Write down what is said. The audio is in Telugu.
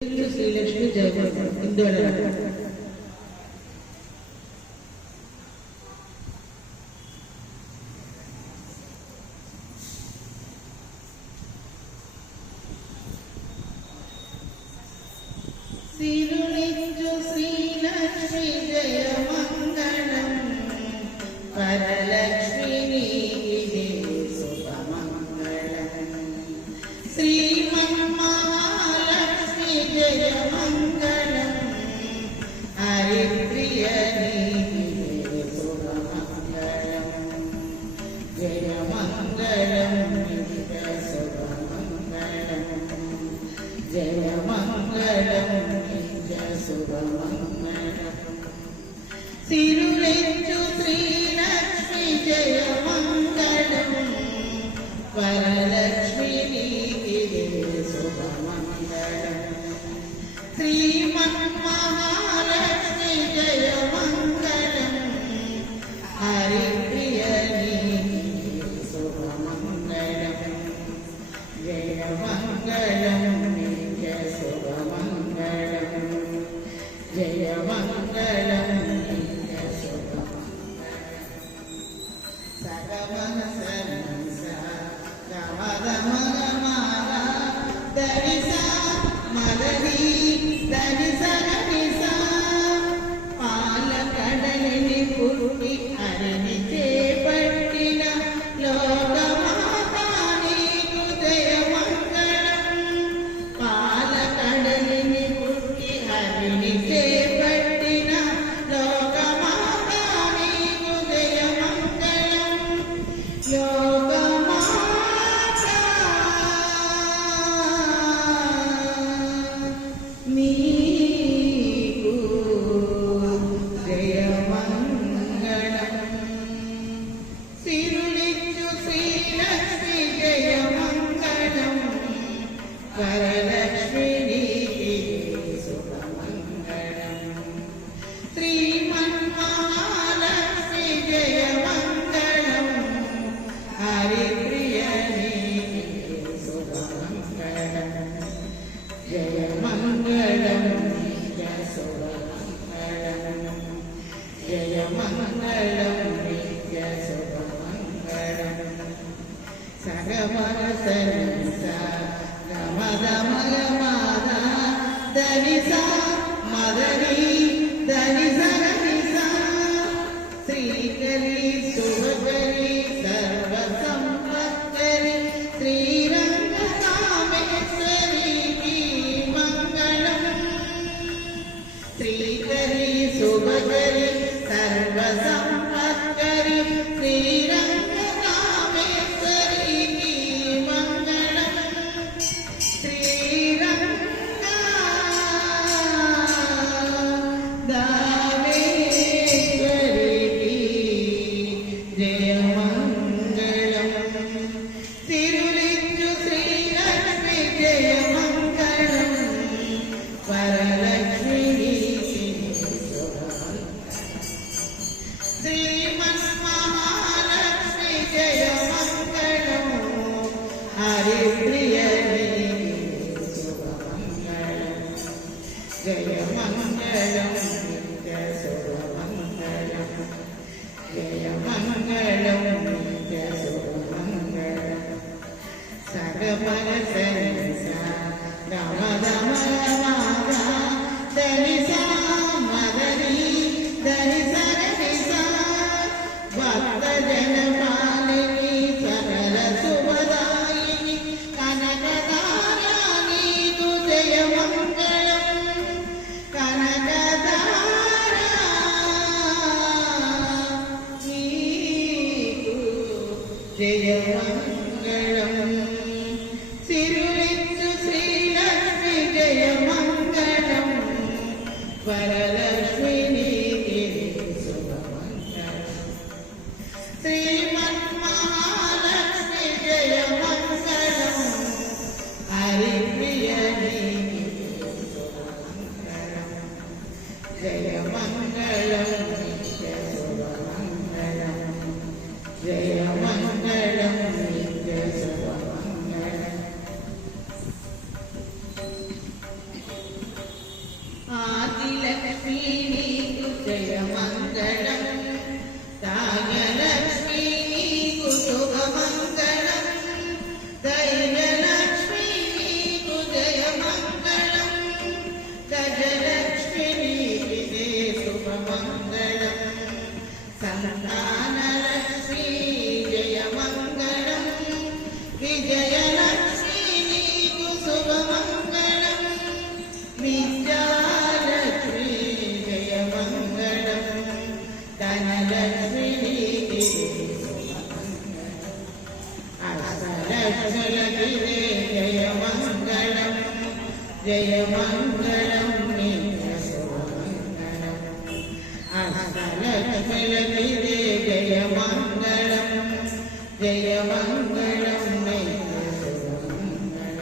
శ్రీలక్ష్మి జయవర్ధన్ ఇందోళ శ్రీనునించు శ్రీలక్ష్మి జయ మంగళం వరలక్ష్మి నీకే శుభమంగళం శ్రీమన్మహాలక్ష్మి జయ మంగళం హరిప్రియ నీకే శుభమంగళం జయ మంగళం నిత్య శుభమంగళం జయ మంగళం సిరులెంచు శ్రీలక్ష్మి జయ మంగళం వరలక్ష్మి నీకే శుభమంగళం శ్రీమన్మహాలక్ష్మి జయ మంగళం హరిప్రియ నీకే శుభమంగళం జయ మంగళం నిత్య శుభమంగళం జయ మంగళం నిత్య శుభమంగళం సగమన సనిస గమగమగమాల దనిస మదని దనిస గనిస పాలకడలిని పుట్టి అరిని చేపట్టిన లోకమాత నీకు జయ మంగళం పాలకడలిని పుట్టి అరిని చేపట్టిన లోకమాత నీకు జయ మంగళం లోకమాత నీకు జయ మంగళం సిరులిచ్చు శ్రీలక్ష్మి జయ మంగళం వరలక్ష్మి నీకే శుభమంగళం శ్రీమన్మహాలక్ష్మి జయ మంగళం హరిప్రియ నీకే శుభమంగళం జయ మంగళం నిత్య శుభమంగళం జయ మంగళం నిత్య శుభమంగళం సగమన సనిస గమగమగమాద దనిస మదని దనిస గనిస శ్రీకరి శుభకరి సర్వ సంపత్కరి శ్రీరంగనామేశ్వరికి మంగళం శ్రీకరి శుభకరి సర్వ సంపత్కరి శ్రీరంగనామేశ్వరికి మంగళం శ్రీరంగదామేశ్వరికి జయ మంగళం సిరులిచ్చు శ్రీలక్ష్మి జయ మంగళం వరలక్ష్మి నీకే శుభమంగళం శ్రీమన్మహాలక్ష్మి జయ మంగళం హరిప్రియ నీకే శుభమంగళం జయ మంగళం నిత్య శుభమంగళం జయ మంగళం నిత్య శుభమంగళం సగమన సనిస గమగమగమాద దనిస మదని దనిస గనిస భక్తజన పాలిని సకల శుభదాయిని కనకదార నీకు జయ మంగళం కనకదార నీకు జయ మంగళం సిరులిచ్చు శ్రీలక్ష్మి ఆదిలక్ష్మీ నీకు జయమంగళం తాయలక్ష్మీ నీకు శుభమంగళం ధైర్యలక్ష్మీ నీకు జయమంగళం గజలక్ష్మీ నీకు శుభమంగళం సంతానలక్ష్మీ జయమంగళం విజయలక్ష్మీ నీకు శుభమంగళం విద్యాలక్ష్మీ జయమంగళం ధనలక్ష్మీ నీకు అష్టలక్ష్మీ జయమంగళం జయమంగళం నీకు శుభమంగళం అష్టలక్ష్మీ జయమంగళం జయమంగళం నీకు శుభమంగళం